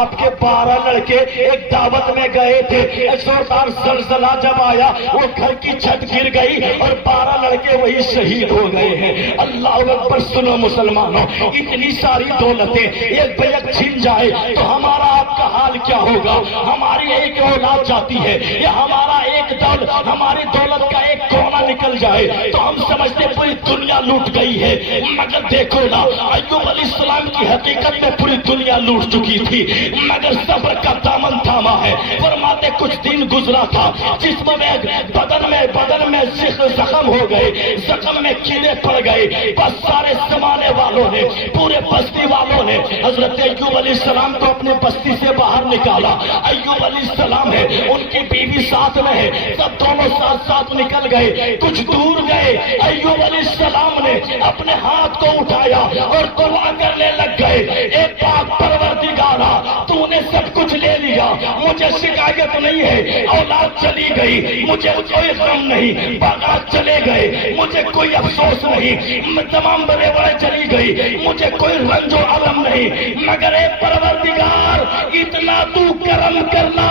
آپ کے 12 لڑکے ایک دعوت میں گئے تھے، ایک زوردار زلزلہ جب آیا وہ گھر کی چھت گر گئی اور 12 لڑکے وہی شہید ہو گئے ہیں۔ اللہ اکبر۔ سنو مسلمانوں، اتنی ساری دولتیں ایک پہ ایک چھن جائے تو ہمارا آپ کا حال کیا ہوگا؟ ہماری ایک اولاد جاتی ہے یا ہمارا ایک دولت، ہماری دولت کا ایک کونا نکل جائے تو ہم سمجھتے پوری دنیا لوٹ گئی ہے۔ مگر دیکھو نا، ایوب علیہ السلام کی حقیقت میں پوری دنیا لوٹ چکی تھی، مگر صبر کا دامن تھاما ہے۔ فرماتے کچھ دن گزرا تھا، جسم میں بدن میں زخم ہو گئے، زخم میں کیڑے پڑ گئے، بس سارے زمانے والوں نے، پورے بستی والوں نے حضرت ایوب علیہ السلام کو اپنے بستی سے باہر نکالا۔ ایوب علیہ السلام ہے، ان کی بیوی ساتھ میں ہے، سب دونوں ساتھ ساتھ نکل گئے، کچھ دور گئے، ایوب علیہ السلام نے اپنے ہاتھ کو اٹھایا اور دعا کرنے لگ گئے، اے پاک پروردگارا، تو نے سب کچھ لے لیا، مجھے شکایت نہیں ہے، اولاد چلی گئی مجھے کوئی غم نہیں، باغات چلے گئے مجھے کوئی افسوس نہیں، تمام بڑے بڑے چلی گئی مجھے کوئی رنج و علم نہیں، مگر اے پروردگار اتنا تو کرم کرنا،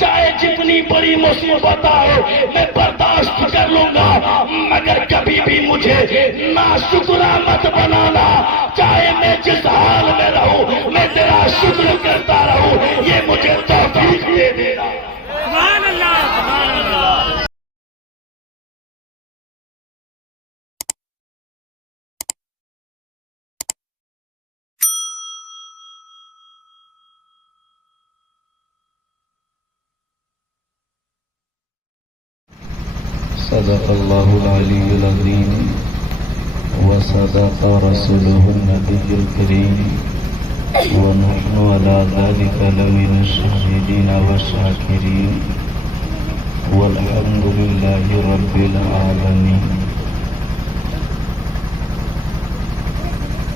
چاہے جتنی بڑی مصیبت آئے میں برداشت کر لوں گا، مگر کبھی بھی مجھے ناشکرا مت بنانا، چاہے میں جس حال میں رہوں میں تیرا شکر کرتا رہوں، یہ مجھے توفیق دے دینا۔ سبحان اللہ، سبحان اللہ۔ صدق اللہ العلی العظیم وصدق رسوله النبی الکریم ونحن على ذلك لمن الشاهدين والشاکرین والحمد للہ رب العالمین۔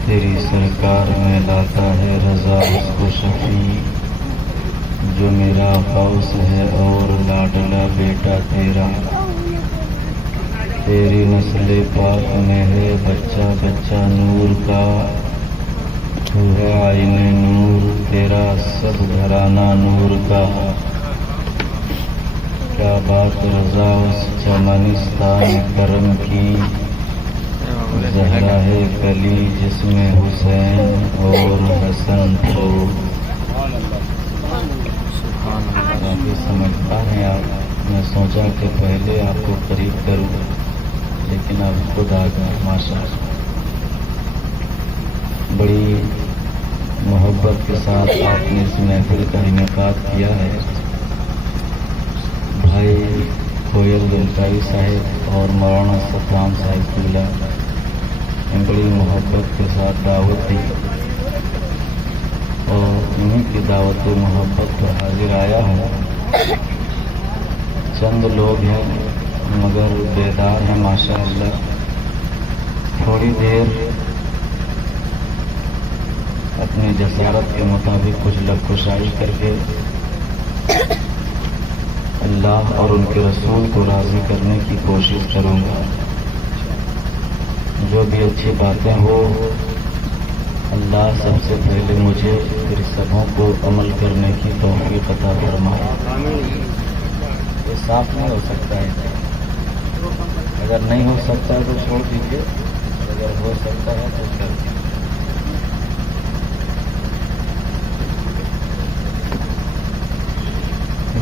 تیری سرکار میں لاتا ہے رضا اس کو شفیع، جو میرا غوث ہے اور لاڈلا بیٹا تیرا، تیری نسل پاک میں ہے بچہ بچہ نور کا، تو ہے عین نور تیرا سب گھرانہ نور کا۔ کیا بات رضا اس چمنستان کرم کی، زہرا ہے کلی جس میں حسین اور حسن تھو۔ کافی سمجھدار ہیں آپ، میں سوچا کہ پہلے آپ کو قریب کروں لیکن اب خود آ گیا، ماشاء اللہ۔ بڑی محبت کے ساتھ آپ نے اس محفل کا انعقاد کیا ہے۔ بھائی کوئل گلکائی صاحب اور مولانا ستام صاحب قبلہ نے بڑی محبت کے ساتھ دعوت دی اور انہیں کی دعوت و محبت پر حاضر آیا ہوں۔ چند لوگ ہیں مگر بیدار ہیں ماشاء اللہ۔ تھوڑی دیر اپنی جسارت کے مطابق کچھ لب کشائی کر کے اللہ اور ان کے رسول کو راضی کرنے کی کوشش کروں گا۔ جو بھی اچھی باتیں ہو اللہ سب سے پہلے مجھے پھر سبوں کو عمل کرنے کی توفیق عطا فرمائے۔ یہ صاف نہیں ہو سکتا ہے، اگر نہیں ہو سکتا ہے تو چھوڑ دیجیے، اگر ہو سکتا ہے تو کر دیجیے۔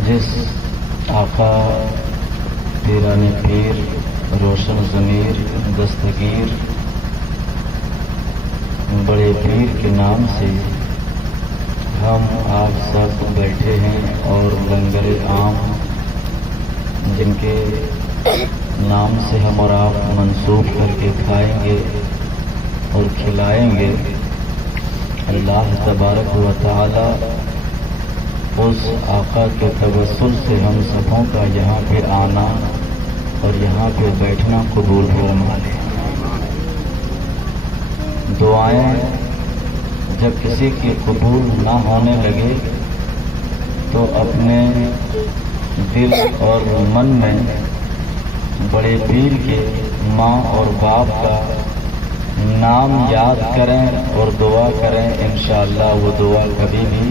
جس آقا پیران پیر روشن ضمیر دستگیر بڑے پیر کے نام سے ہم آپ سب بیٹھے ہیں اور لنگر عام جن کے نام سے ہم اور آپ منسوخ کر کے کھائیں گے اور کھلائیں گے، اللہ تبارک و تعالی اس آقا کے توسل سے ہم سبوں کا یہاں پہ آنا اور یہاں پہ بیٹھنا قبول فرما لے۔ دعائیں جب کسی کی قبول نہ ہونے لگے تو اپنے دل اور من میں بڑے پیر کے ماں اور باپ کا نام یاد کریں اور دعا کریں، انشاءاللہ وہ دعا کبھی بھی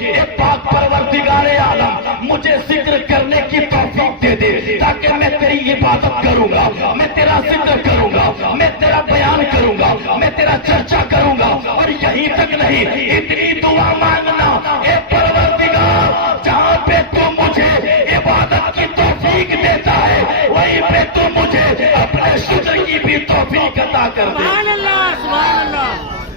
اے پاک پروردگار عالم مجھے ذکر کرنے کی توفیق دے دے تاکہ میں تیری عبادت کروں گا, میں تیرا ذکر کروں گا, میں تیرا بیان کروں گا, میں تیرا چرچا کروں گا. اور یہیں تک نہیں, اتنی دعا مانگنا اے پروردگار جہاں پہ تو مجھے عبادت کی توفیق دیتا ہے وہیں پہ تو مجھے اپنے شکر کی بھی توفیق عطا کر دے. سبحان اللہ, سبحان اللہ.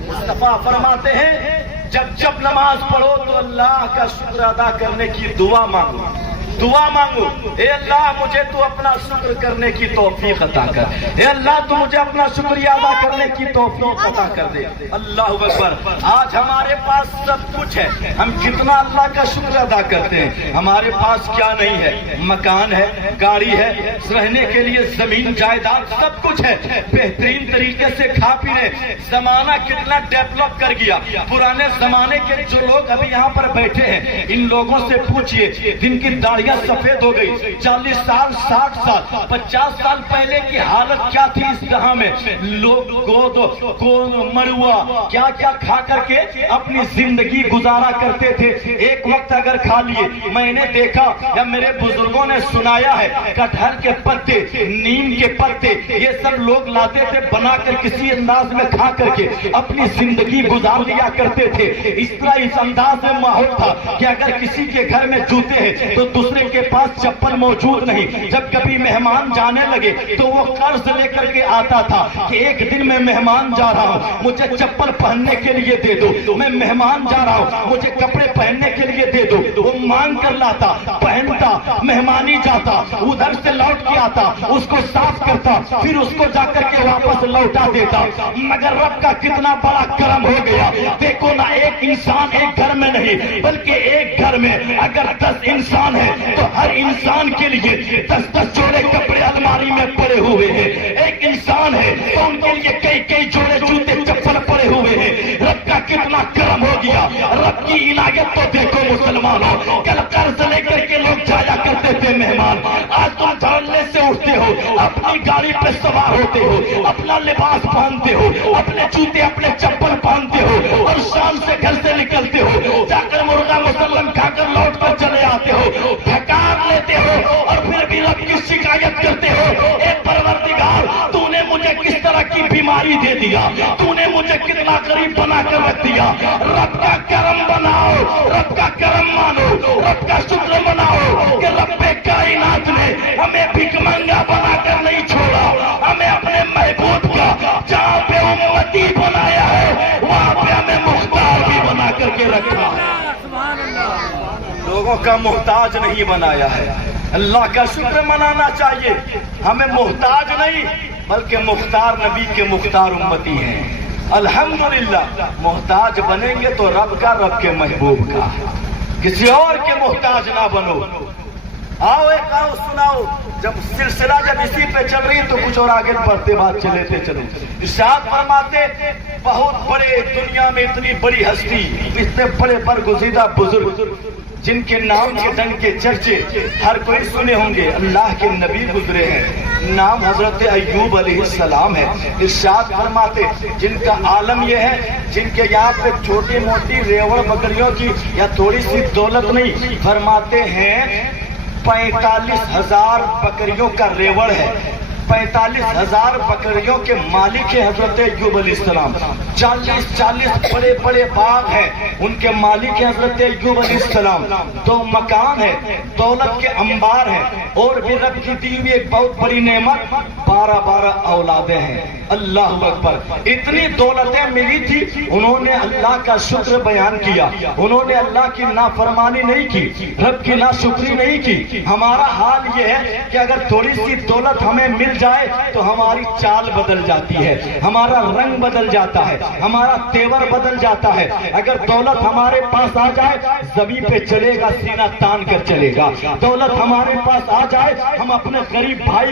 مصطفیٰ فرماتے ہیں جب نماز پڑھو تو اللہ کا شکر ادا کرنے کی دعا مانگو, دعا مانگو. اے اللہ مجھے تو اپنا شکر کرنے کی توفیق عطا کر, اے اللہ تو مجھے اپنا شکریہ ادا کرنے کی توفیق عطا کر دے. اللہ اکبر. آج ہمارے پاس سب کچھ ہے, ہم کتنا اللہ کا شکر ادا کرتے ہیں. ہمارے پاس کیا نہیں ہے؟ مکان ہے, گاڑی ہے, رہنے کے لیے زمین جائیداد سب کچھ ہے, بہترین طریقے سے کھا پی رہے. زمانہ کتنا ڈیولپ کر گیا. پرانے زمانے کے جو لوگ ابھی یہاں پر بیٹھے ہیں ان لوگوں سے پوچھئے جن کی داڑھی سفید ہو گئی, 40 سال 60 سال 50 سال پہلے کی حالت کیا تھی اس جہاں میں. لوگ گود مروا کیا کیا کھا کر کے اپنی زندگی گزارا کرتے تھے. ایک وقت اگر کھا لیے, میں نے دیکھا یا میرے بزرگوں نے سنایا ہے, کٹہل کے پتے, نیم کے پتے, یہ سب لوگ لاتے تھے بنا کر کسی انداز میں کھا کر کے اپنی زندگی گزار لیا کرتے تھے. اس طرح اس انداز میں ماحول تھا کہ اگر کسی کے گھر میں جوتے ہیں تو دوسرے کے پاس چپل موجود نہیں. جب کبھی مہمان جانے لگے تو وہ قرض لے کر کے آتا تھا کہ ایک دن میں مہمان جا رہا ہوں, مجھے چپل پہننے کے لیے دے دو, میں مہمان جا رہا ہوں, مجھے کپڑے پہننے کے لیے دے دو. وہ مانگ کر لاتا, پہنتا, مہمانی جاتا, ادھر سے لوٹ کے آتا, اس کو صاف کرتا, پھر اس کو جا کر کے واپس لوٹا دیتا. مگر رب کا کتنا بڑا کرم ہو گیا. دیکھو نا, ایک انسان ایک گھر میں نہیں بلکہ ایک گھر میں اگر 10 انسان ہے تو ہر انسان کے لیے 10 جوڑے کپڑے الماری میں پڑے ہوئے ہیں. ایک انسان ہے تو ان کے لیے کئی جوڑے جوتے چپل پڑے ہوئے ہیں. رب کا کتنا کرم ہو گیا. رب کی عنایت تو دیکھو مسلمانوں, کل قرض لے کر کے لوگ جایا کرتے تھے مہمان, آج تم دھڑلے سے اٹھتے ہو, اپنی گاڑی پہ سوار ہوتے ہو, اپنا لباس پہنتے ہو, اپنے جوتے اپنے چپل پہنتے ہو اور شان سے گھر سے نکلتے ہو, جا کر مرغا مسلم کھا کر لوٹ کر چلے آتے ہو, ڈھکار لیتے ہو اور پھر بھی رب کی شکایت کرتے ہو. اے پروردگار تو نے مجھے کس طرح کی بیماری دے دیا, تو نے مجھے کتنا غریب بنا کر رکھ دیا. رب کا کرم بناؤ, رب کا کرم مانو, رب کا شکر مناؤ کہ رب کائنات نے ہمیں بھیک منگا بنا کر نہیں چھوڑا, ہمیں اپنے محبوب کا جہاں پہ امتی بنایا ہے وہاں پہ ہمیں مختار بھی بنا کر کے رکھا. لوگوں کا محتاج نہیں بنایا ہے. اللہ کا شکر منانا چاہیے. ہمیں محتاج نہیں بلکہ مختار نبی کے مختار امتی ہیں. الحمدللہ. محتاج بنیں گے تو رب کا, رب کے محبوب کا, کسی اور کے محتاج نہ بنو. آؤ ایک آؤ سناؤ. جب سلسلہ جب اسی پہ چل رہی تو کچھ اور آگے بڑھتے بات چلے چلو. ارشاد فرماتے بہت بڑے دنیا میں اتنی بڑی ہستی, اتنے بڑے برگزیدہ بزرگ جن کے نام کے ڈنگ کے چرچے ہر کوئی سنے ہوں گے. اللہ کے نبی گزرے ہیں, نام حضرت ایوب علیہ السلام ہے. ارشاد فرماتے جن کا عالم یہ ہے, جن کے یہاں پہ چھوٹی موٹی ریوڑ بکریوں کی یا تھوڑی سی دولت نہیں, فرماتے ہیں 45,000 بکریوں کا ریوڑ ہے. 45,000 بکریوں کے مالک ہے حضرت ایوب علیہ السلام. 40 بڑے بڑے باغ ہیں, ان کے مالک ہے حضرت ایوب علیہ السلام. 2 مکان ہے, دولت کے انبار ہیں, اور بھی رب کی دی ہوئی ایک بہت بڑی نعمت 12 اولادیں ہیں. اللہ اکبر. اتنی دولتیں ملی تھی, انہوں نے اللہ کا شکر بیان کیا, انہوں نے اللہ کی نافرمانی نہیں کی, رب کی ناشکری نہیں کی. ہمارا حال یہ ہے کہ اگر تھوڑی سی دولت ہمیں مل جائے تو ہماری چال بدل جاتی ہے, ہمارا رنگ بدل جاتا ہے, ہمارا تیور بدل جاتا ہے. اگر دولت ہمارے پاس آ جائے زمین پہ چلے گا, سینہ تان کر چلے گا. دولت ہمارے پاس آ جائے ہم اپنے غریب بھائی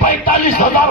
45,000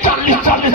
40-40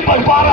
12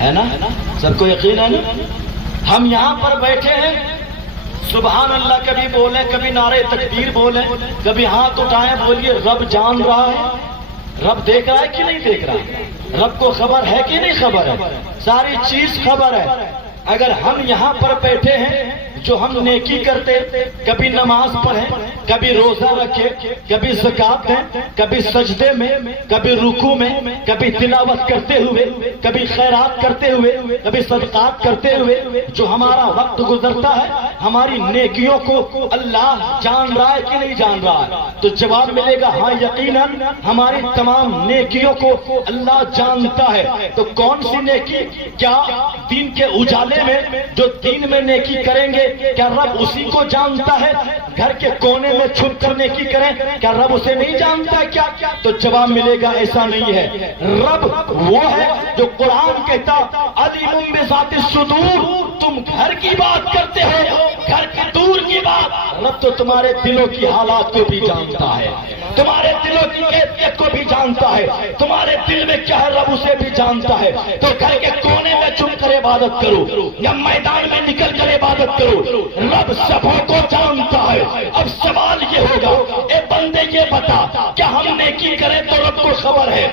ہے نا؟ سب کو یقین ہے نا؟ ہم یہاں پر بیٹھے ہیں، سبحان اللہ کبھی بولیں، کبھی نعرہ تکبیر بولیں، کبھی ہاتھ اٹھائیں، بولیے رب جان رہا ہے، رب دیکھ رہا ہے کہ نہیں دیکھ رہا ہے، رب کو خبر ہے کہ نہیں خبر ہے، ساری چیز خبر ہے۔ اگر ہم یہاں پر بیٹھے ہیں جو ہم نیکی کرتے، کبھی نماز پڑھیں، کبھی روزہ رکھے، کبھی زکات دیں، کبھی سجدے میں، کبھی رکوع میں، کبھی تلاوت کرتے ہوئے، کبھی خیرات کرتے ہوئے، کبھی صدقات کرتے ہوئے جو ہمارا وقت گزرتا ہے، ہماری نیکیوں کو اللہ جان رہا ہے کہ نہیں جان رہا ہے؟ تو جواب ملے گا ہاں یقیناً ہماری تمام نیکیوں کو اللہ جانتا ہے۔ تو کون سی نیکی؟ کیا دین کے اجالے میں جو دین میں نیکی کریں گے کیا رب اسی کو جانتا ہے؟ گھر کے کونے میں چھپ کر نیکی کریں، کیا رب اسے نہیں جانتا ہے کیا؟ تو جواب ملے گا ایسا نہیں ہے۔ رب وہ ہے جو قرآن کہتا علیم بذات الصدور، تم گھر کی بات کرتے ہو، گھر کی دور کی بات، رب تو تمہارے دلوں کی حالات کو بھی جانتا ہے، تمہارے دلوں کی کیفیت کو بھی جانتا ہے، تمہارے دل میں کیا ہے رب اسے بھی جانتا ہے۔ تو گھر کے کونے میں چھپ کر عبادت کرو یا میدان میں نکل کر عبادت کرو، رب سبوں کو جانتا ہے۔ اب سوال یہ ہوگا، اے بندے یہ بتا، کیا ہم نیکی کریں تو رب کو خبر ہے،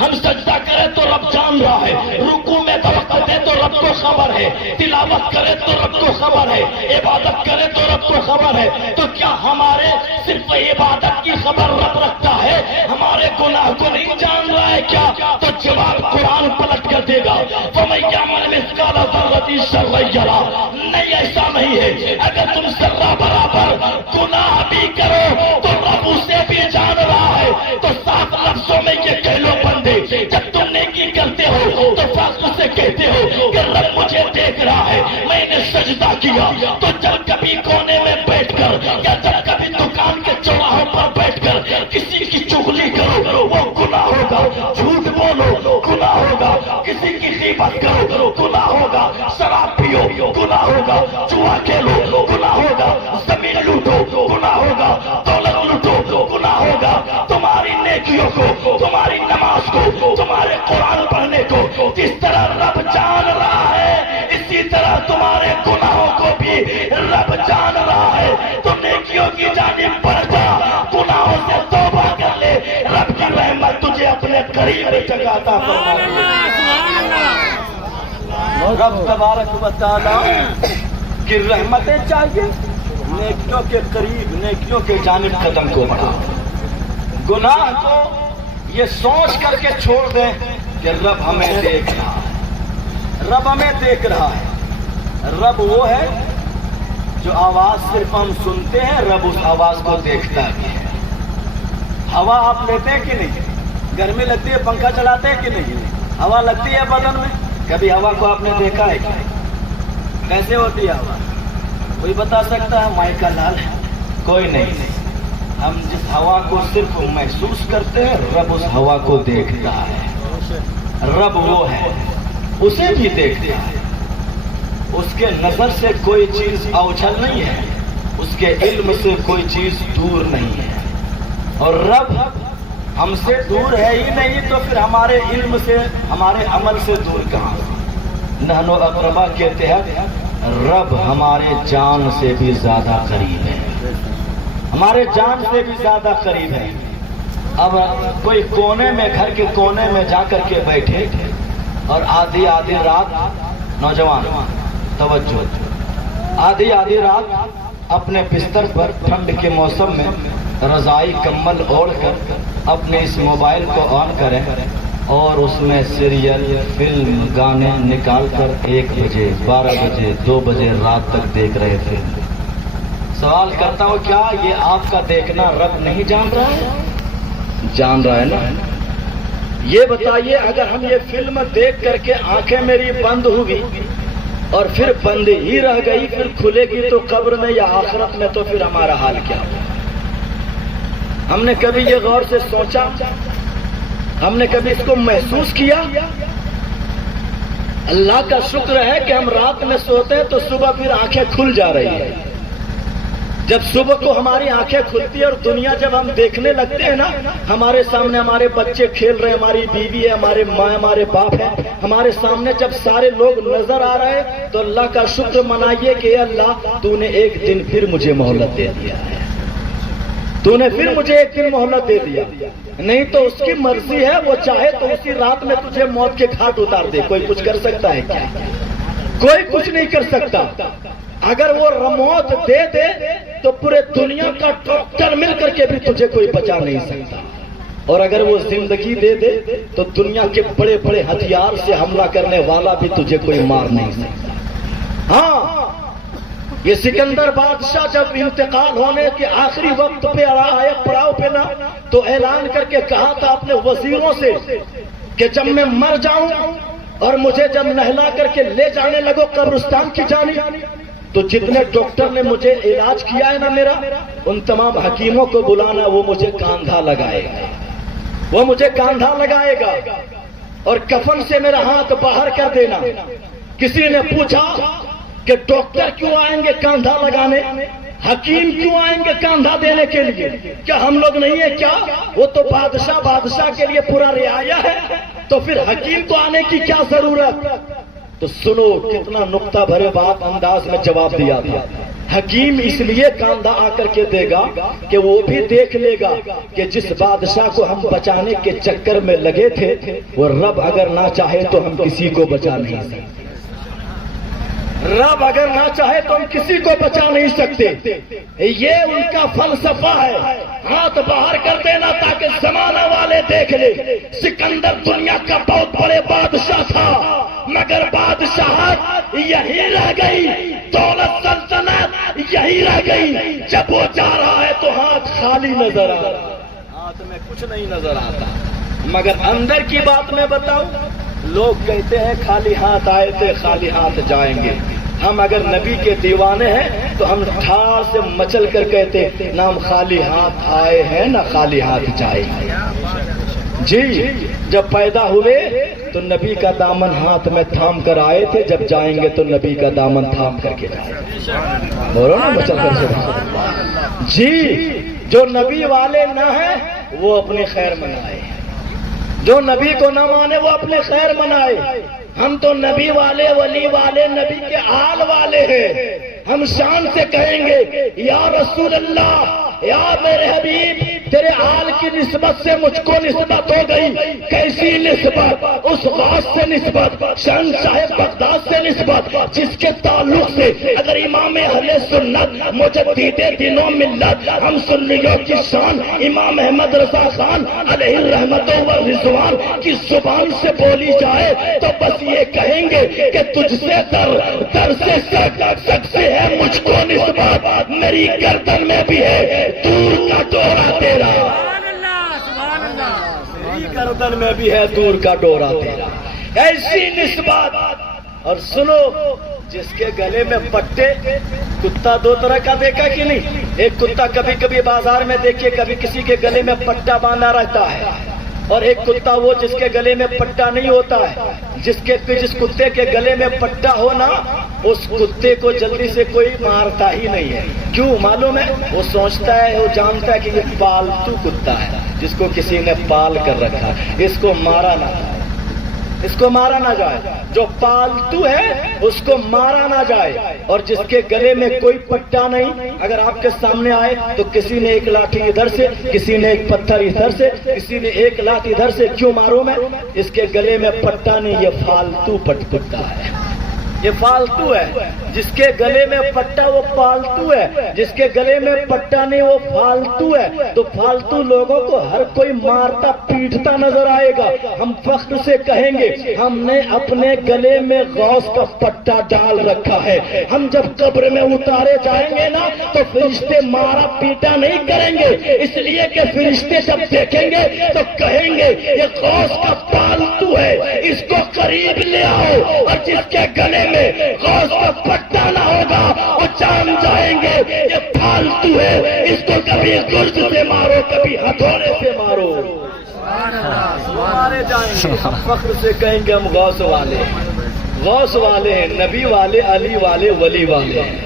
ہم سجدہ کریں تو رب جان رہا ہے، رکوع میں توقع دیں تو رب کو خبر ہے، تلاوت کریں تو رب کو خبر ہے، عبادت کریں تو رب کو خبر ہے، تو کیا ہمارے صرف عبادت کی خبر رب رکھتا ہے، ہمارے گناہ کو نہیں جان رہا ہے کیا؟ تو جواب قرآن پلٹ کر دے گا وَمَن يَعْمَلْ مِثْقَالَ ذَرَّةٍ شَرًّا يَرَهُ۔ نہیں، ایسا نہیں ہے، اگر تم ذرہ برابر گناہ بھی کرو تو رب اسے بھی جان رہا ہے۔ تو صاف لفظوں میں یہ کہہ لو بندے، جب تم نیکی کرتے ہو تو فخر سے کہتے ہو کہ رب مجھے دیکھ رہا ہے، میں نے سجدہ کیا۔ تو جب کبھی کونے میں بیٹھ کر یا جب کبھی دکان کے چوراہوں پر بیٹھ کر کسی کی چغلی کرو وہ گناہ ہوگا، جھوٹ بولو گناہ ہوگا، کسی کی غیبت کرو گناہ ہوگا، شراب پیو گناہ ہوگا، جوا کھیلو گناہ ہوگا، زمین لوٹو گناہ ہوگا، دولت لوٹو گناہ ہوگا۔ تمہاری نیکیوں کو، تمہاری نماز کو، تمہارے قرآن پڑھنے کو جس طرح رب جان رہا ہے، اسی طرح تمہارے گناہوں کو بھی رب جان رہا ہے۔ تو نیکیوں کی جانب بڑھ جا، گناہوں سے توبہ کر لے، رب کی رحمت تجھے اپنے قریب جگہ عطا فرمائے۔ رب تبارک و تعالی کی رحمتیں چاہیے، نیکیوں کے قریب، نیکیوں کے جانب قدم کو بڑھا، گناہ کو یہ سوچ کر کے چھوڑ دیں کہ رب ہمیں دیکھ رہا ہے، رب ہمیں دیکھ رہا ہے۔ رب وہ ہے جو آواز صرف ہم سنتے ہیں، رب اس آواز کو دیکھتا بھی ہے۔ ہوا آپ لیتے ہیں کہ نہیں؟ گرمی لگتی ہے پنکھا چلاتے ہیں کہ نہیں؟ ہوا لگتی ہے بدن میں، کبھی ہوا کو آپ نے دیکھا ہے کیا؟ کیسے ہوتی ہے ہوا؟ کوئی بتا سکتا ہے؟ مائک کا لال ہے؟ کوئی نہیں۔ ہم جس ہوا کو صرف محسوس کرتے ہیں، رب اس ہوا کو دیکھتا ہے۔ رب وہ ہے، اسے بھی دیکھتا ہے، اس کے نظر سے کوئی چیز اوجھل نہیں ہے، اس کے علم سے کوئی چیز دور نہیں ہے۔ اور رب ہم سے دور ہے ہی نہیں تو پھر ہمارے علم سے، ہمارے عمل سے دور کہاں؟ نحن اقربا کے تحت رب ہمارے جان سے بھی زیادہ قریب ہے، ہمارے جان سے بھی زیادہ قریب ہے۔ اب کوئی کونے میں، گھر کے کونے میں جا کر کے بیٹھے اور آدھی رات، نوجوان توجہ، آدھی رات اپنے بستر پر ٹھنڈ کے موسم میں رضائی کمبل اوڑھ کر اپنے اس موبائل کو آن کریں اور اس میں سیریل، فلم، گانے نکال کر 1 بجے، 12 بجے، 2 بجے رات تک دیکھ رہے تھے۔ سوال کرتا ہوں، کیا یہ آپ کا دیکھنا رب نہیں جان رہا ہے؟ جان رہا ہے نا؟ یہ بتائیے، اگر ہم یہ فلم دیکھ کر کے آنکھیں میری بند ہوئی اور پھر بند ہی رہ گئی، پھر کھلے گی تو قبر میں یا آخرت میں، تو پھر ہمارا حال کیا ہوگا؟ ہم نے کبھی یہ غور سے سوچا؟ ہم نے کبھی اس کو محسوس کیا؟ اللہ کا شکر ہے کہ ہم رات میں سوتے ہیں تو صبح پھر آنکھیں کھل جا رہی ہیں، جب صبح کو ہماری آنکھیں کھلتی ہے اور دنیا جب ہم دیکھنے لگتے ہیں نا، ہمارے سامنے ہمارے بچے کھیل رہے ہیں، ہماری بیوی ہے، ہمارے ماں، ہمارے باپ ہے، ہمارے سامنے جب سارے لوگ نظر آ رہے ہیں تو اللہ کا شکر منائیے کہ اے اللہ تو نے ایک دن پھر مجھے مہلت دے دیا ہے، تو نے پھر مجھے ایک دن مہلت دے دیا، نہیں تو اس کی مرضی ہے، وہ چاہے تو اسی رات میں تجھے موت کے گھاٹ اتار دے۔ کوئی کچھ کر سکتا ہے کیا؟ کوئی کچھ نہیں کر سکتا۔ اگر وہ موت دے دے تو پورے دنیا کا ڈاکٹر مل کر کے بھی تجھے کوئی بچا نہیں سکتا، اور اگر وہ زندگی دے دے تو دنیا کے بڑے بڑے ہتھیار سے حملہ کرنے والا بھی تجھے کوئی مار نہیں سکتا۔ ہاں، یہ سکندر بادشاہ جب انتقال ہونے کے آخری وقت پہ آیا پڑاؤ پہ نا، تو اعلان کر کے کہا تھا اپنے وزیروں سے کہ جب میں مر جاؤں اور مجھے جب نہلا کر کے لے جانے لگو قبرستان کی جانب، تو جتنے ڈاکٹر نے مجھے علاج کیا ہے نا میرا، ان تمام حکیموں کو بلانا، وہ مجھے کاندھا لگائے گا، وہ مجھے کاندھا لگائے گا، اور کفن سے میرا ہاتھ باہر کر دینا۔ کسی نے پوچھا کہ ڈاکٹر کیوں آئیں گے کاندھا لگانے، حکیم کیوں آئیں گے کاندھا دینے کے لیے؟ کیا ہم لوگ نہیں ہے کیا؟ وہ تو بادشاہ کے لیے پورا رعایا ہے، تو پھر حکیم کو آنے کی کیا ضرورت؟ تو سنو کتنا نقطہ بھرے بات انداز میں جواب دیا تھا۔ حکیم اس لیے کاندھا آ کر کے دے گا کہ وہ بھی دیکھ لے گا کہ جس بادشاہ کو ہم بچانے کے چکر میں لگے تھے، وہ رب اگر نہ چاہے تو ہم کسی کو بچا نہیں سکتے، رب اگر نہ چاہے تو ہم کسی کو بچا نہیں سکتے۔ یہ ان کا فلسفہ ہے، ہاتھ باہر کر دینا تاکہ زمانہ والے دیکھ لے۔ سکندر دنیا کا بہت بڑے بادشاہ تھا، مگر بادشاہت یہی رہ گئی، دولت سلطنت یہی رہ گئی۔ جب وہ جا رہا ہے تو ہاتھ خالی نظر آ رہا، ہاتھ میں کچھ نہیں نظر آتا۔ مگر اندر کی بات میں بتاؤں، لوگ کہتے ہیں خالی ہاتھ آئے تھے خالی ہاتھ جائیں گے۔ ہم اگر نبی کے دیوانے ہیں تو ہم ٹھار سے مچل کر کہتے نہ ہم خالی ہاتھ آئے ہیں نہ خالی ہاتھ جائیں گے۔ جی، جب پیدا ہوئے تو نبی کا دامن ہاتھ میں تھام کر آئے تھے، جب جائیں گے تو نبی کا دامن تھام کر کے جائیں گے۔ بولو نا مچل کر سے۔ جی، جو نبی والے نہ ہیں وہ اپنی خیر منائے، جو نبی کو نہ مانے وہ اپنے خیر منائے۔ ہم تو نبی والے، ولی والے، نبی کے آل والے ہیں۔ ہم شان سے کہیں گے یا رسول اللہ، یا میرے حبیب، تیرے آل کی نسبت سے مجھ کو نسبت ہو گئی۔ کیسی نسبت؟ اس بات سے نسبت، شہنشاہ بغداد سے نسبت، جس کے تعلق سے اگر امام اہل سنت مجدد دین و ملت، ہم سنیوں کی شان امام احمد رضا خان علیہ الرحمت و رضوان کی زبان سے بولی جائے تو بس یہ کہیں گے کہ تجھ سے در سے سک سے ہے مجھ کو نسبت، میری گردن میں بھی ہے دور کا ڈورا تیرا، میری گردن میں بھی ہے دور کا ڈورا تیرا۔ ایسی نسبت۔ اور سنو، جس کے گلے میں پٹے، کتا دو طرح کا دیکھا کہ نہیں؟ ایک کتا کبھی کبھی بازار میں دیکھیے، کبھی کسی کے گلے میں پٹا باندھا رہتا ہے، اور ایک کتا وہ جس کے گلے میں پٹا نہیں ہوتا ہے۔ جس کتے کے گلے میں پٹا ہونا، اس کتے کو جلدی سے کوئی مارتا ہی نہیں ہے۔ کیوں معلوم ہے؟ وہ سوچتا ہے، وہ جانتا ہے کہ یہ پالتو کتا ہے جس کو کسی نے پال کر رکھا، اس کو مارا نہ جائے، اس کو مارا نہ جائے۔ جو پالتو ہے اس کو مارا نہ جائے۔ اور جس کے گلے میں کوئی پٹا نہیں، اگر آپ کے سامنے آئے تو کسی نے ایک لاٹھی ادھر سے، کسی نے ایک پتھر ادھر سے، کسی نے ایک لاٹھ ادھر سے، کیوں ماروں میں؟ اس کے گلے میں پٹا نہیں، یہ فالتو پٹا ہے، یہ فالتو ہے۔ جس کے گلے میں پٹا وہ پالتو ہے، جس کے گلے میں پٹا نہیں وہ فالتو ہے۔ تو فالتو لوگوں کو ہر کوئی مارتا پیٹتا نظر آئے گا۔ ہم فخر سے کہیں گے ہم نے اپنے گلے میں غوث کا پٹا ڈال رکھا ہے۔ ہم جب قبر میں اتارے جائیں گے نا تو فرشتے مارا پیٹا نہیں کریں گے، اس لیے کہ فرشتے جب دیکھیں گے تو کہیں گے یہ غوث کا پالتو ہے، اس کو قریب لے آؤ۔ اور جس کے گلے میں غوث کا پٹا نہ ہوگا وہ جان جائیں گے یہ پالتو ہے، اس کو کبھی گرد سے مارو کبھی ہتھوڑے سے مارو، مارے جائیں گے۔ ہم فخر سے کہیں گے ہم غوث والے ہیں، غوث والے ہیں، نبی والے، علی والے، ولی والے ہیں۔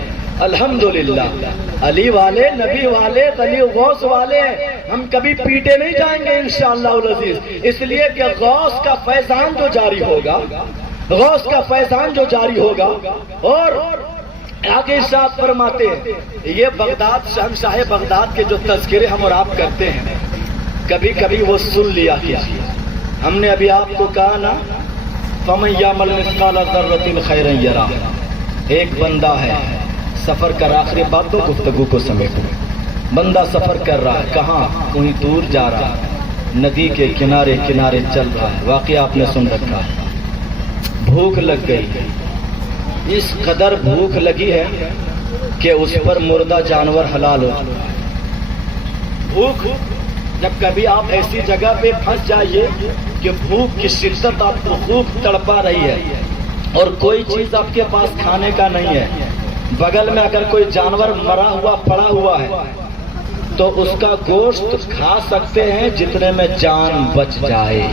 الحمدللہ علی والے، نبی والے، علی غوث والے ہیں، ہم کبھی پیٹے نہیں جائیں گے انشاءاللہ العزیز، اس لیے کہ غوث کا فیضان جو جاری ہوگا، غوث کا فیضان جو جاری ہوگا۔ اور آگے ارشاد فرماتے ہیں، یہ بغداد، شہنشاہ بغداد کے جو تذکرے ہم اور آپ کرتے ہیں، کبھی کبھی وہ سن لیا کیجیے۔ ہم نے ابھی آپ کو کہا نا، فَمَن يَعْمَلْ مِثْقَالَ ذَرَّةٍ خَيْرًا يَرَهُ، ایک بندہ ہے، سفر کر، آخری بات تو گفتگو کو سمیٹو، بندہ سفر کر رہا ہے، کہاں؟ کہیں دور جا رہا ہے، ندی کے کنارے کنارے چل رہا ہے، واقعہ آپ نے سن رکھا ہے، بھوک لگ گئی، اس قدر بھوک لگی ہے کہ اس پر مردہ جانور حلال ہو۔ بھوک، جب کبھی آپ ایسی جگہ پہ پھنس جائیے کہ بھوک کی شدت آپ کو خوب تڑپا رہی ہے اور کوئی چیز آپ کے پاس کھانے کا نہیں ہے، بغل میں اگر کوئی جانور مرا ہوا پڑا ہوا ہے تو اس کا گوشت کھا سکتے ہیں جتنے میں جان بچ جائے،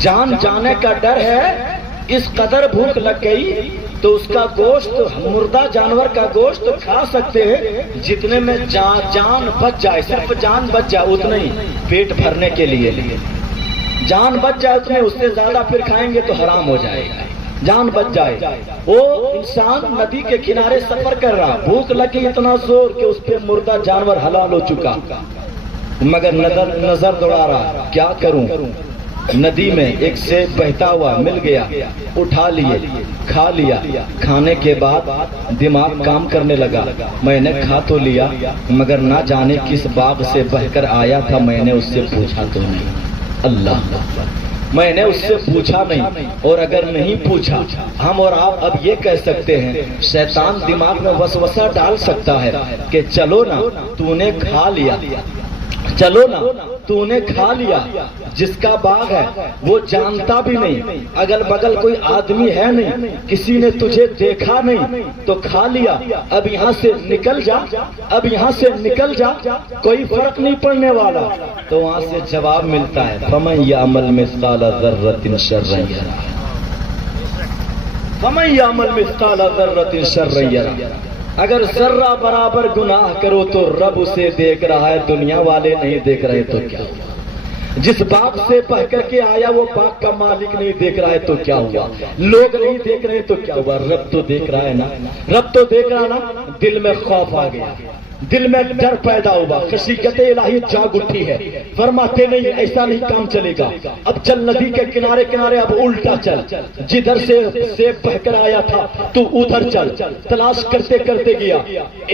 جان جانے کا ڈر ہے، اس قدر بھوک لگ گئی تو اس کا گوشت، مردہ جانور کا گوشت کھا سکتے ہیں جتنے میں جان بچ جائے، صرف جان بچ جائے اتنا ہی، پیٹ بھرنے کے لیے جان بچ جائے اتنے، اس سے زیادہ پھر کھائیں گے تو حرام ہو جائے گا، جان بچ جائے۔ وہ انسان ندی کے کنارے سفر کر رہا، بھوک لگی اتنا زور کہ اس پہ مردہ جانور حلال ہو چکا، مگر نظر دوڑا رہا، کیا کروں؟ ندی میں ایک سیب بہتا ہوا مل گیا، اٹھا لیے، کھا لیا، کھانے کے بعد دماغ کام کرنے لگا، میں نے کھا تو لیا مگر نہ جانے کس باغ سے بہ کر آیا تھا، میں نے اس سے پوچھا تو نہیں، اللہ، میں نے اس سے پوچھا نہیں، اور اگر نہیں پوچھا، ہم اور آپ اب یہ کہہ سکتے ہیں، شیطان دماغ میں وسوسہ ڈال سکتا ہے کہ چلو نا تو نے کھا لیا، چلو نا تو نے کھا لیا، جس کا باغ ہے وہ جانتا بھی نہیں، اگل بگل کوئی آدمی ہے نہیں، کسی نے تجھے دیکھا نہیں تو کھا لیا، اب یہاں سے نکل جا، اب یہاں سے نکل جا، کوئی فرق نہیں پڑنے والا۔ تو وہاں سے جواب ملتا ہے، فَمَن يَعْمَلْ مِثْقَالَ ذَرَّةٍ شَرًّا يَرَهُ، فَمَن يَعْمَلْ مِثْقَالَ ذَرَّةٍ شَرًّا يَرَهُ، اگر ذرہ برابر گناہ کرو تو رب اسے دیکھ رہا ہے، دنیا والے نہیں دیکھ رہے تو کیا ہوا؟ جس باغ سے بہ کر کے آیا وہ باغ کا مالک نہیں دیکھ رہا ہے تو کیا ہوا؟ لوگ نہیں دیکھ رہے تو کیا ہوا؟ رب تو دیکھ رہا ہے نا، رب تو دیکھ رہا نا۔ دل میں خوف آ گیا، دل میں ڈر پیدا ہوا، خشیت الہی جاگ اٹھی ہے، فرماتے نہیں ایسا نہیں کام چلے گا، اب چل ندی کے کنارے کنارے، اب الٹا چل، جدھر سے سیب بہ کر آیا تھا تو ادھر چل۔ تلاش کرتے کرتے گیا،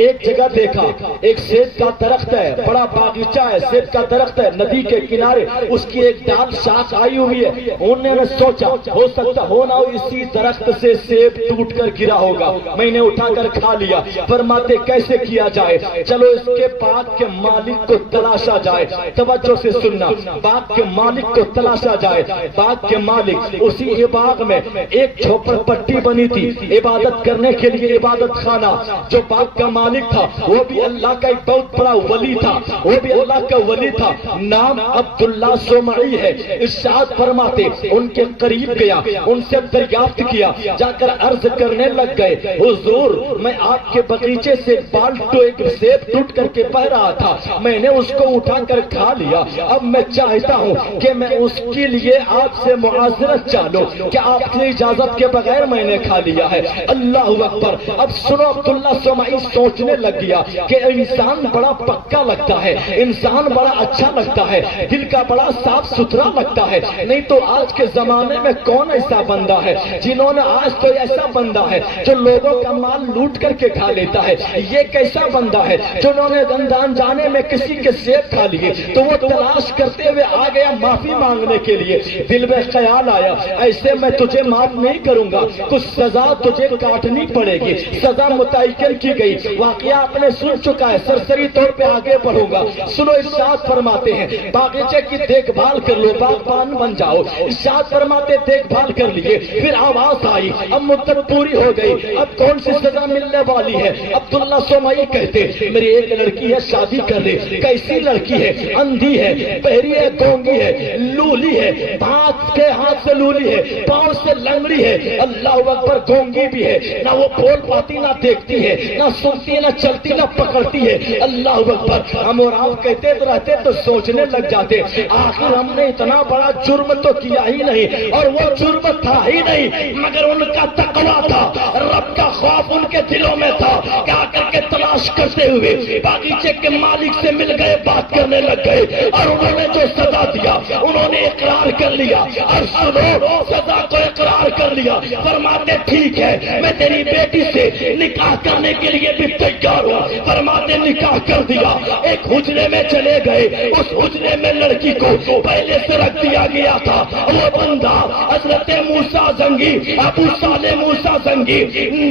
ایک جگہ دیکھا، ایک سیب کا درخت ہے، بڑا باغیچہ ہے، سیب کا درخت ہے، ندی کے کنارے اس کی ایک ڈال شاخ آئی ہوئی ہے، انہوں نے سوچا ہو سکتا ہو نہ اسی درخت سے سیب ٹوٹ کر گرا ہوگا، میں نے اٹھا کر کھا لیا۔ فرماتے کیسے کیا جائے؟ چلو اس کے باغ کے مالک کو تلاشا جائے، توجہ سے سننا، باغ کے مالک کو تلاشا جائے۔ باغ کے مالک، اسی باغ میں ایک جھوپڑ پٹی بنی تھی عبادت کرنے کے لیے، عبادت خانہ۔ جو باغ کا مالک تھا وہ بھی اللہ کا ایک بہت بڑا ولی تھا، وہ بھی اللہ کا ولی تھا، نام عبداللہ سومعی ہے۔ ارشاد فرماتے ان کے قریب گیا، ان سے دریافت کیا، جا کر عرض کرنے لگ گئے، حضور میں آپ کے باغیچے سے بالٹو ایک سیب ٹوٹ کر کے بہ رہا تھا، میں نے اس کو اٹھا کر کھا لیا، اب میں چاہتا ہوں کہ میں اس کے لیے آپ سے معذرت چاہوں کہ آپ کی اجازت کے بغیر میں نے کھا لیا ہے۔ اللہ اکبر۔ اب سنو، عبداللہ سومعی سوچنے لگ گیا کہ انسان بڑا پکا لگتا ہے، انسان بڑا اچھا لگتا ہے، دل کا بڑا صاف ستھرا لگتا ہے، نہیں تو آج کے زمانے میں کون ایسا بندہ ہے جنہوں نے، آج تو ایسا بندہ ہے جو لوگوں کا مال لوٹ کر کے کھا لیتا ہے، یہ کیسا بندہ ہے جنہوں نے گندان جانے میں کسی کے سیب کھا لیے، تو وہ تلاش کرتے ہوئے آ گیا معافی مانگنے کے لیے۔ دل میں خیال آیا ایسے میں تجھے معاف نہیں کروں گا، کچھ سزا تجھے کاٹنی پڑے گی۔ سزا متعین کی گئی، واقعہ آپ نے سن چکا ہے، سرسری طور پہ آگے بڑھوں گا۔ سنو، ارشاد فرماتے ہیں باغیچے کی دیکھ بھال کر لو، باغبان بن جاؤ۔ ارشاد فرماتے دیکھ بھال کر لیے، پھر آواز آئی، اب مدت پوری ہو گئی، اب کون سی سزا ملنے والی ہے؟ عبداللہ سومعی کہتے میری ایک لڑکی ہے شادی کر دے. کیسی لڑکی ہے؟ اندھی ہے, بہری ہے, گونگی ہے, لولی ہے, ہاتھ سے لولی ہے, پاؤں سے لنگڑی ہے. اللہ اکبر, گونگی بھی ہے, نہ وہ بول پاتی نہ دیکھتی ہے, نہ سنتی ہے, نہ چلتی نہ پکڑتی ہے. اللہ اکبر. ہم اور آپ کہتے تو رہتے تو سوچنے لگ جاتے آخر ہم نے اتنا بڑا جرم تو کیا ہی نہیں, اور وہ جرم تھا ہی نہیں مگر ان کا تقویٰ تھا, رب کا خوف ان کے دلوں میں تھا. کیا کر کے تلاش کرتے ہوئے باغیچے کے مالک سے مل گئے, بات کرنے لگ گئے, اور انہوں نے جو سزا دیا انہوں نے اقرار کر لیا. اور سنو, سزا کو اقرار کر لیا. فرماتے ٹھیک ہے میں تیری بیٹی سے نکاح کرنے کے لیے بھی تیار ہوں. فرماتے نکاح کر دیا. ایک حجرے میں چلے گئے, اس حجرے میں لڑکی کو پہلے سے رکھ دیا گیا تھا. وہ بندہ حضرت موسیٰ زنگی, ابو صالح موسیٰ زنگی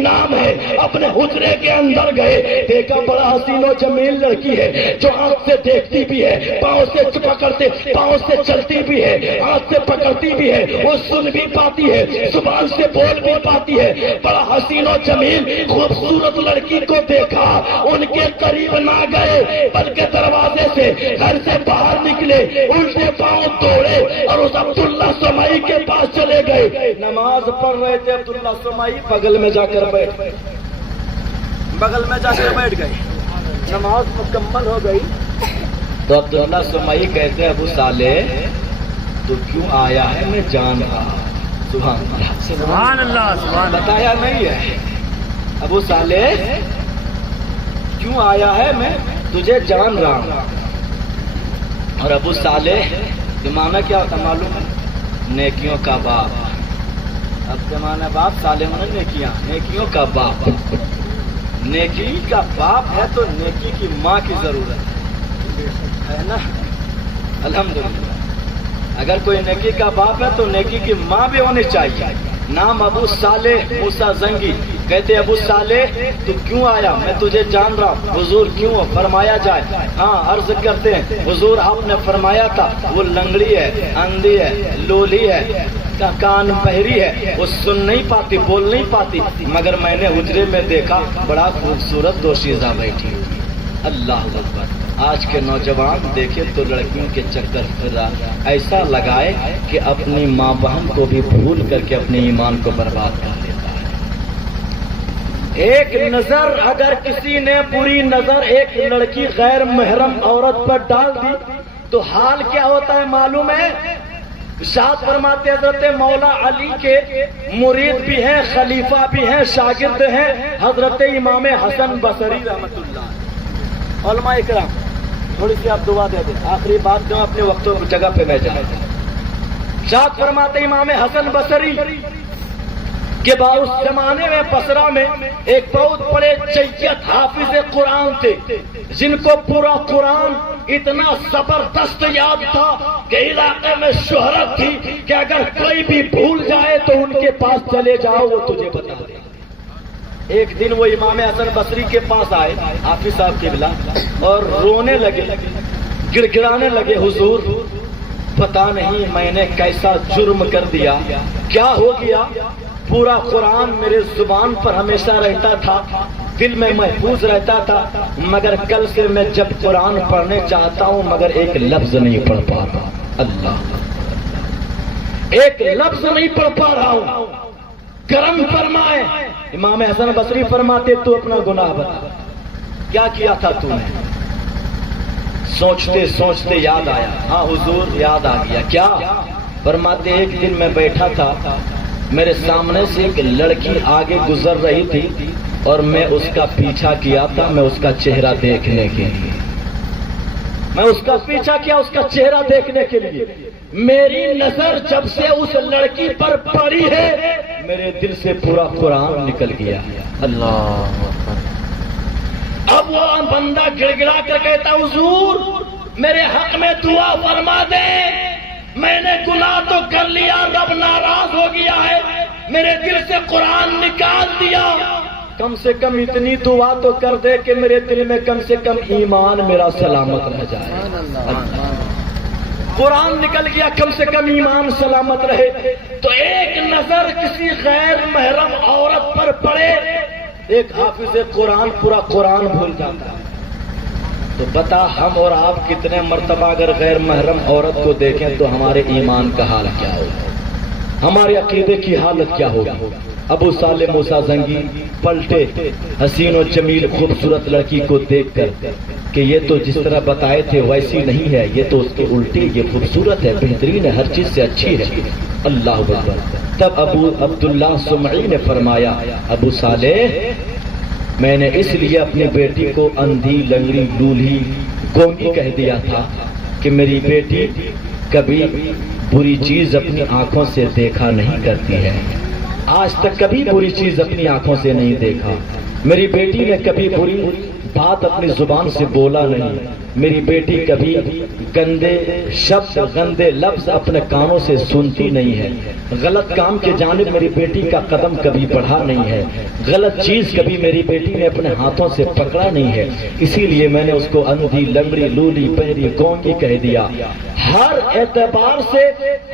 نام ہے. اپنے حجرے کے اندر گئے, دیکھا بڑا حسین و جمیل لڑکی ہے جو آنکھ سے دیکھتی بھی ہے, پاؤں سے پکڑتے, پاؤں سے چلتی بھی ہے, ہاتھ سے پکڑتی بھی ہے, وہ سن بھی پاتی ہے, زبان سے بول بھی پاتی ہے. بڑا حسین و جمیل خوبصورت لڑکی کو دیکھا, ان کے قریب نہ گئے بلکہ دروازے سے گھر سے باہر نکلے, الٹے پاؤں توڑے اور اس عبداللہ سمائی کے پاس چلے گئے. نماز پڑھ رہے تھے عبداللہ سمائی, بغل میں جا کر بیٹھ گئے. نماز مکمل ہو گئی تو عبداللہ سمائی کہتے ابو صالح تو کیوں آیا ہے میں جان رہا. سبحان اللہ. بتایا نہیں ہے ابو صالح کیوں آیا ہے میں تجھے جان رہا ہوں. اور ابو صالح کے معنی کیا ہوتا معلوم ہے؟ نیکیوں کا باپ. اب کے معنی باپ, صالح معنی نیکیاں, نیکیوں کا باپ. نیکی کا باپ ہے تو نیکی کی ماں کی ضرورت ہے نا. الحمدللہ اگر کوئی نیکی کا باپ ہے تو نیکی کی ماں بھی ہونی چاہیے. نام ابو صالح موسیٰ زنگی. کہتے ابو صالح تو کیوں آیا, میں تجھے جان رہا ہوں. حضور کیوں؟ فرمایا جائے. ہاں عرض کرتے ہیں حضور آپ نے فرمایا تھا وہ لنگڑی ہے, اندھی ہے, لولی ہے, کان بہری ہے, وہ سن نہیں پاتی, بول نہیں پاتی, مگر میں نے حجرے میں دیکھا بڑا خوبصورت دوشیزہ بیٹھی. اللہ اکبر. آج کے نوجوان دیکھے تو لڑکیوں کے چکر پھر رہا, ایسا لگائے کہ اپنی ماں بہن کو بھی بھول کر کے اپنے ایمان کو برباد کر دیتا ہے. ایک نظر اگر کسی نے بری نظر ایک لڑکی غیر محرم عورت پر ڈال دی تو حال کیا ہوتا ہے معلوم ہے؟ ارشاد فرماتے حضرت مولا علی کے مرید بھی ہیں, خلیفہ بھی ہیں, شاگرد ہیں حضرت امام حسن بصری رحمۃ اللہ. علماء اکرام تھوڑی سی آپ دعا دے دیں, آخری بات جو اپنے وقتوں جگہ پہ میں جائیں. ارشاد فرماتے امام حسن بصری کہ اس زمانے میں بصرہ میں ایک بہت بڑے جیت حافظ قرآن تھے جن کو پورا قرآن اتنا زبردست یاد تھا کہ علاقے میں شہرت تھی کہ اگر کوئی بھی بھول جائے تو ان کے پاس چلے جاؤ وہ تجھے بتا دیں. ایک دن وہ امام حسن بصری کے پاس آئے حافظ صاحب قبلہ اور رونے لگے, گڑ گڑانے لگے, حضور پتا نہیں میں نے کیسا جرم کر دیا, کیا ہو گیا. پورا قرآن میرے زبان پر ہمیشہ رہتا تھا, دل میں محفوظ رہتا تھا, مگر کل سے میں جب قرآن پڑھنے چاہتا ہوں مگر ایک لفظ نہیں پڑھ پاتا. اللہ, ایک لفظ نہیں پڑھ پا رہا ہوں. کرم فرمائے. امام حسن بصری فرماتے تو اپنا گناہ بتا, کیا کیا تھا تو نے؟ سوچتے سوچتے یاد آیا. ہاں حضور یاد آ گیا. کیا؟ فرماتے ایک دن میں بیٹھا تھا, میرے سامنے سے ایک لڑکی آگے گزر رہی تھی اور میں اس کا پیچھا کیا تھا, میں اس کا چہرہ دیکھنے کے لیے, میں اس کا پیچھا کیا اس کا چہرہ دیکھنے کے لیے. میری نظر جب سے اس لڑکی پر پڑی ہے میرے دل سے پورا قرآن نکل گیا. اللہ. اب وہ بندہ گڑ گڑا کر کہتا حضور میرے حق میں دعا فرما دے, میں نے گناہ تو کر لیا, رب ناراض ہو گیا ہے, میرے دل سے قرآن نکال دیا, کم سے کم اتنی دعا تو کر دے کہ میرے دل میں کم سے کم ایمان میرا سلامت رہ جائے. قرآن نکل گیا, کم سے کم ایمان سلامت رہے. تو ایک نظر کسی غیر محرم عورت پر پڑے, ایک حافظ قرآن پورا قرآن بھول جاتا ہے. تو بتا ہم اور آپ کتنے مرتبہ اگر غیر محرم عورت کو دیکھیں تو ہمارے ایمان کا حال کیا ہوگا، ہمارے عقیدے کی حالت کیا ہوگی؟ ابو صالح موسیٰ زنگی پلٹے حسین و جمیل خوبصورت لڑکی کو دیکھ کر کہ یہ تو جس طرح بتائے تھے ویسی نہیں ہے، یہ تو اس کے الٹی، یہ خوبصورت ہے، بہترین ہے، ہر چیز سے اچھی ہے۔ اللہ اکبر۔ تب ابو عبداللہ سمعی نے فرمایا ابو صالح میں نے اس لیے اپنی بیٹی کو اندھی لنگڑی لولھی گونگی کہہ دیا تھا کہ میری بیٹی کبھی بری چیز اپنی آنکھوں سے دیکھا نہیں کرتی ہے، آج تک کبھی بری چیز اپنی آنکھوں سے نہیں دیکھا، میری بیٹی نے کبھی بری بات اپنی زبان سے بولا نہیں، میری بیٹی کبھی گندے شبد گندے لفظ اپنے کانوں سے سنتی نہیں ہے، غلط کام کے جانب میری بیٹی کا قدم کبھی بڑھا نہیں ہے، غلط چیز کبھی میری بیٹی نے اپنے ہاتھوں سے پکڑا نہیں ہے، اسی لیے میں نے اس کو اندھی لنگڑی لولی بہری گونگی کہہ دیا۔ ہر اعتبار سے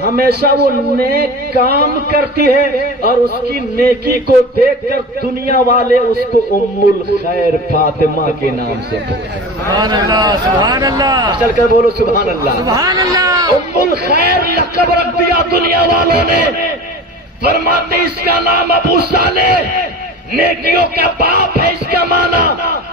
ہمیشہ وہ نیک کام کرتی ہے اور اس کی نیکی کو دیکھ کر دنیا والے اس کو ام الخیر فاطمہ کے نام سے بولتے ہیں۔ سبحان اللہ، سبحان اللہ، چل کر بولو سبحان اللہ۔ سبحان اللہ۔ ام الخیر لقب رکھ دیا دنیا والوں نے، فرماتے اس کا نام ابو صالح، نیکیوں کا باپ ہے اس کا معنی،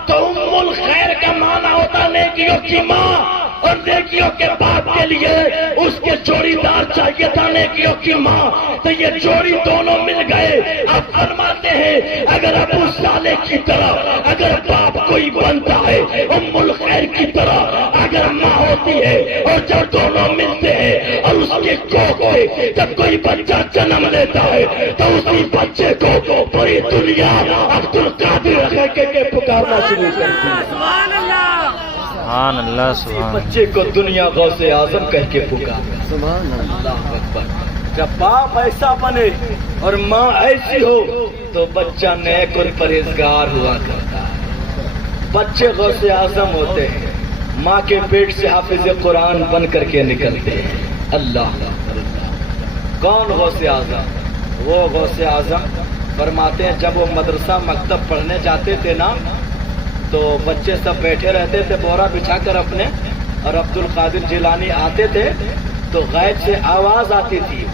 تو ام الخیر کا معنی ہوتا نیکیوں کی ماں، اور نیکیوں کے باپ کے لیے اس کے جوڑی دار چاہیے تھا نیکیوں کی ماں، تو یہ جوڑی دونوں مل گئے۔ اب فرماتے ہیں اگر ابو صالح کی طرح اگر باپ کوئی بنتا ہے، ام الخیر کی طرح اگر ماں ہوتی ہے، اور جب دونوں ملتے ہیں اور اس کے کوکھ سے جب کوئی بچہ جنم لیتا ہے تو اسی بچے کو پوری دنیا عبد القادر کہہ کے پکارنا شروع کرتی ہے۔ سبحان اللہ، سبحان اللہ، سبحان بچے کو دنیا غوث اعظم کہہ کے پکارا۔ سبحان اللہ اکبر۔ جب باپ ایسا بنے اور ماں ایسی ہو تو بچہ نیک اور پرہیزگار ہوا کرتا ہے۔ بچے غوث اعظم ہوتے ہیں، ماں کے پیٹ سے حافظ قرآن بن کر کے نکلتے ہیں۔ اللہ کون غوث اعظم؟ وہ غوث اعظم فرماتے ہیں جب وہ مدرسہ مکتب پڑھنے جاتے تھے نا تو بچے سب بیٹھے رہتے تھے بورا بچھا کر اپنے، اور عبد القادر جیلانی آتے تھے تو غیب سے آواز آتی تھی،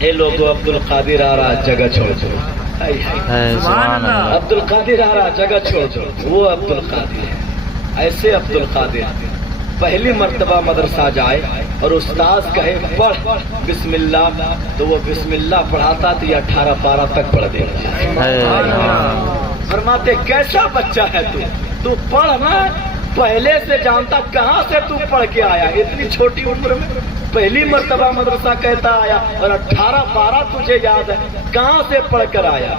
اے لوگو عبد القادر آ رہا جگہ چھوڑ چھوڑ، سبحان اللہ، عبد القادر آ رہا جگہ چھوڑ چھوڑ۔ وہ عبد القادر ہے، ایسے عبد القادر پہلی مرتبہ مدرسہ جائے اور استاذ کہے پڑھ بسم اللہ تو وہ بسم اللہ پڑھاتا تو یہ 18 پارہ تک پڑھ دیتا۔ فرماتے کیسا بچہ ہے تو پڑھنا پہلے سے جانتا، کہاں سے تو پڑھ کے آیا اتنی چھوٹی عمر میں؟ پہلی مرتبہ مدرسہ کہتا آیا اور 18 پارہ تجھے یاد ہے، کہاں سے پڑھ کر آیا؟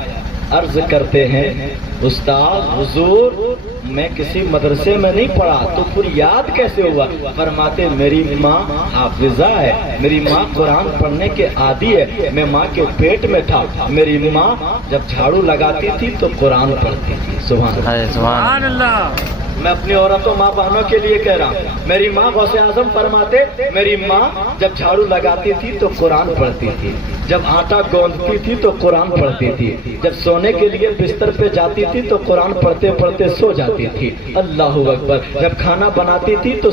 عرض کرتے ہیں استاد حضور میں کسی مدرسے میں نہیں پڑھا تو پھر یاد کیسے ہوا؟ فرماتے میری ماں حافظہ ہے، میری ماں قرآن پڑھنے کے عادی ہے، میں ماں کے پیٹ میں تھا، میری ماں جب جھاڑو لگاتی تھی تو قرآن پڑھتی تھی۔ سبحان اللہ۔ میں اپنی عورتوں ماں بہنوں کے لیے کہہ رہا ہوں، میری ماں غوث اعظم فرماتے میری ماں جب جھاڑو لگاتی تھی تو قرآن پڑھتی تھی، جب آٹا گوندتی تھی تو قرآن پڑھتی تھی، جب سونے کے لیے بستر پہ جاتی تھی تو قرآن پڑھتے پڑھتے سو جاتی تھی۔ اللہ اکبر۔ جب کھانا بناتی تھی تو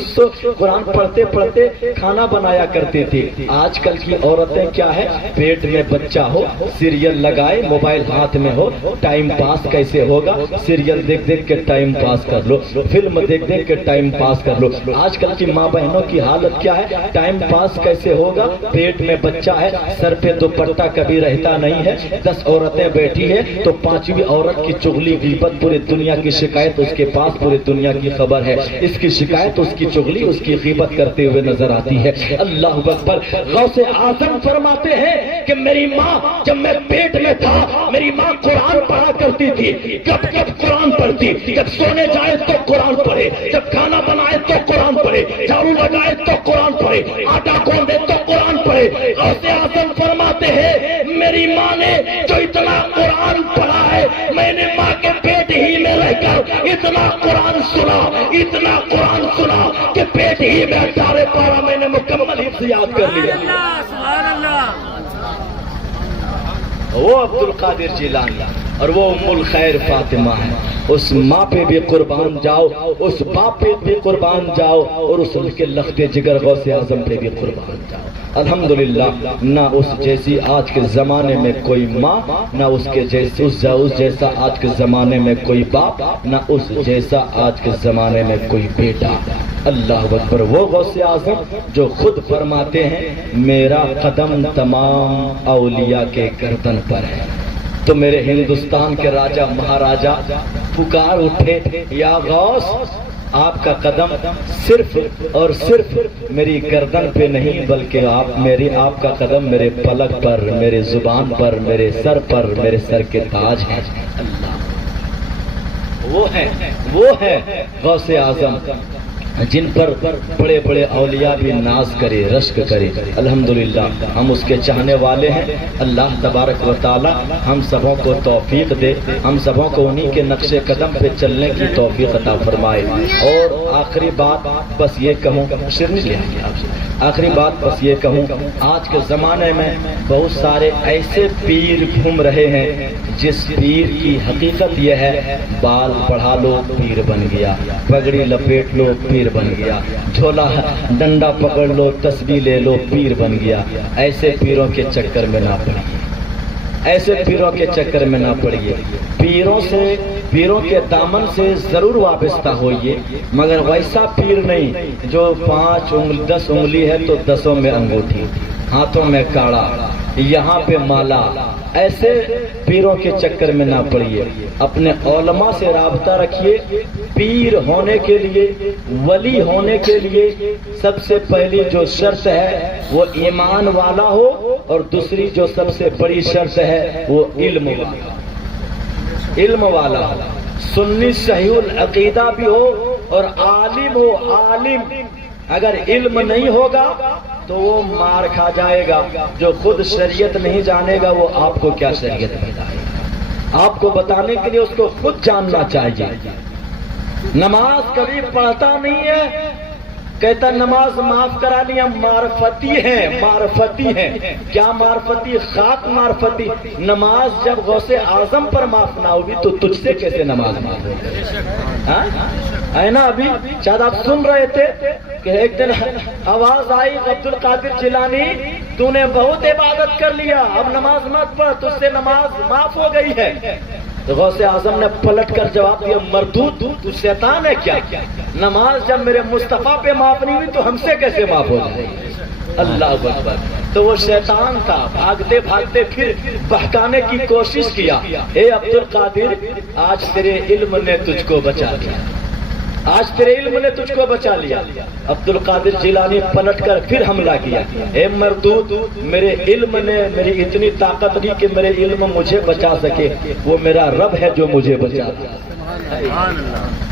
قرآن پڑھتے پڑھتے کھانا بنایا کرتی تھی۔ آج کل کی عورتیں کیا ہے، پیٹ میں بچہ ہو سیریل لگائے، موبائل ہاتھ میں ہو، ٹائم پاس کیسے ہوگا، سیریل دیکھ دیکھ کے ٹائم پاس کر لو، فلم دیکھ دیکھ کے ٹائم پاس کر لو۔ آج کل کی ماں بہنوں کی حالت کیا ہے، ٹائم پاس کیسے ہوگا، پیٹ میں بچہ ہے، سر پہ دوپٹہ کبھی رہتا نہیں ہے، 10 عورتیں بیٹھی ہے تو 5ویں عورت کی چغلی غیبت، پورے دنیا کی شکایت اس کے پاس پورے دنیا کی خبر ہے، اس کی شکایت اس کی چغلی اس کی غیبت کرتے ہوئے نظر آتی ہے۔ اللہ اکبر۔ غوث اعظم فرماتے ہیں کہ میری ماں جب میں پیٹ میں تھا میری ماں قرآن پڑھا کرتی تھی، کب کب قرآن پڑھتی، جب سونے جائے تو قرآن پڑھے، جب کھانا بنائے تو قرآن پڑھے، جھاڑو لگائے تو قرآن پڑھے، آٹا گوندے تو قرآن پڑھے۔ غوث اعظم فرماتے ہیں میری ماں نے جو اتنا قرآن پڑھا ہے، میں نے ماں کے پیٹ ہی میں رہ کر اتنا قرآن سنا، اتنا قرآن سنا کہ پیٹ ہی میں 18 پارہ میں نے مکمل حفظ یاد کر لیا۔ سبحان اللہ۔ وہ عبد القادر جیلانی اور وہ ام الخیر فاطمہ ہے. اس ماں پہ بھی قربان جاؤ, اس باپ پہ بھی قربان جاؤ, اور اس کے لخت جگر غوث اعظم پہ بھی قربان جاؤ. الحمدللہ نہ اس جیسی آج کے زمانے میں کوئی ماں, نہ اس جیسا آج کے زمانے میں کوئی باپ, نہ اس جیسا آج کے زمانے میں کوئی بیٹا. اللہ اکبر. وہ غوث اعظم جو خود فرماتے ہیں میرا قدم تمام اولیاء کے گردن پر ہے. تو میرے ہندوستان کے راجا مہاراجا پکار اٹھے, یا غوث آپ کا قدم صرف اور صرف میری گردن پہ نہیں, بلکہ آپ کا قدم میرے پلک پر, میرے زبان پر, میرے سر پر, میرے سر کے تاج ہے. اللہ وہ ہے غوث اعظم جن پر بڑے بڑے اولیاء بھی ناز کرے, رشک کرے. الحمدللہ ہم اس کے چاہنے والے ہیں. اللہ تبارک و تعالی ہم سبوں کو توفیق دے, ہم سبوں کو انہی کے نقش قدم پہ چلنے کی توفیق عطا فرمائے. اور آخری بات بس یہ کہوں, آخری بات بس یہ کہوں, آج کے زمانے میں بہت سارے ایسے پیر گھوم رہے ہیں جس پیر کی حقیقت یہ ہے بال بڑھا لو پیر بن گیا, پگڑی لپیٹ لو پیر بن گیا, جھولا ڈنڈا پکڑ لو تسبیح لے لو پیر بن گیا. ایسے پیروں کے چکر میں نہ پڑیے, ایسے پیروں کے چکر میں نہ پڑیے. پیروں کے دامن سے ضرور وابستہ ہوئیے, مگر ویسا پیر نہیں جو 10 انگلی ہے تو 10 میں انگوٹھی, ہاتھوں میں کاڑا, یہاں پہ مالا. ایسے پیروں کے چکر میں نہ پڑیے. اپنے علماء سے رابطہ رکھیے. پیر ہونے کے لیے, ولی ہونے کے لیے سب سے پہلی جو شرط ہے وہ ایمان والا ہو, اور دوسری جو سب سے بڑی شرط ہے وہ علم والا ہو. سنی صحیح العقیدہ بھی ہو اور عالم ہو. عالم اگر علم نہیں ہوگا تو وہ مار کھا جائے گا. جو خود شریعت نہیں جانے گا وہ آپ کو کیا شریعت بتائے گا. آپ کو بتانے کے لیے اس کو خود جاننا چاہیے. نماز کبھی پڑھتا نہیں ہے, کہتا نماز معاف کرا لیا. معرفتی ہیں. کیا معرفتی؟ خاک معرفتی. نماز جب غوث اعظم پر معاف نہ ہوگی تو تجھ سے کیسے نماز معاف ہوگی؟ ہے نا. ابھی شاید آپ سن رہے تھے کہ ایک دن آواز آئی, عبد القادر جیلانی تو نے بہت عبادت کر لیا, اب نماز مت پڑھ, تجھ سے نماز معاف ہو گئی ہے. تو غوث اعظم نے پلٹ کر جواب دیا, مردود تو شیطان ہے کیا؟ نماز جب میرے مصطفیٰ پہ معاف نہیں ہوئی تو ہم سے کیسے معاف ہو جائے؟ اللہ اکبر. تو وہ شیطان تھا, بھاگتے بھاگتے پھر بہکانے کی کوشش کیا. اے عبد القادر, آج تیرے علم نے تجھ کو بچا لیا, آج تیرے علم نے تجھ کو بچا لیا. عبد القادر جیلانی پلٹ کر پھر حملہ کیا. اے مردود, میرے علم نے میری اتنی طاقت دی کہ میرے علم مجھے بچا سکے. وہ میرا رب ہے جو مجھے بچا رہا ہے,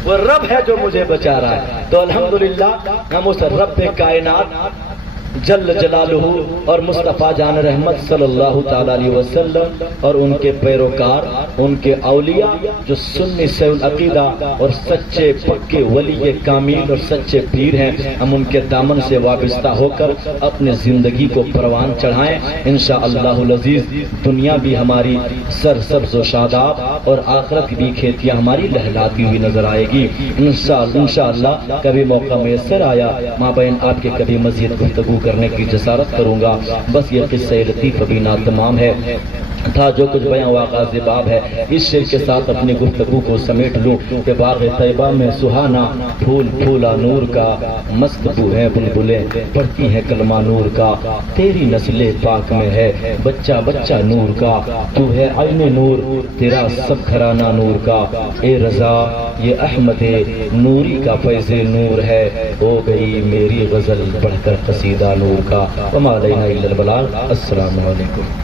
وہ رب ہے جو مجھے بچا رہا ہے. تو الحمدللہ ہم اس رب کائنات جل جلالہ اور مصطفیٰ جان رحمت صلی اللہ تعالی علیہ وسلم اور ان کے پیروکار, ان کے اولیاء جو سنی صحیح العقیدہ اور سچے پکے ولی کامل اور سچے پیر ہیں, ہم ان کے دامن سے وابستہ ہو کر اپنے زندگی کو پروان چڑھائیں. انشاءاللہ العزیز دنیا بھی ہماری سرسبز و شاداب اور آخرت بھی کھیتیاں ہماری لہلاتی ہوئی نظر آئے گی انشاءاللہ. کبھی موقع میسر آیا مابین آپ کے کبھی مزید گفتگو کرنے کی جسارت کروں گا. بس یہ قصہ لطیف ابھی ناتمام ہے تھا, جو کچھ بیان واغاز باب ہے. اس شعر کے ساتھ اپنی گفتگو کو سمیٹ لوں کہ باغ طیبہ میں سہانا پھول پھولا نور کا, مست بو ہے بلبلیں پڑھتی ہیں کلمہ نور کا. تیری نسل پاک میں ہے بچہ بچہ نور کا, تو ہے عین نور تیرا سب گھرانہ نور کا. اے رضا یہ احمد نوری کا فیض نور ہے, ہو گئی میری غزل پڑھ کر قصیدہ نور کا. وما علینا الا البلاغ. السلام علیکم.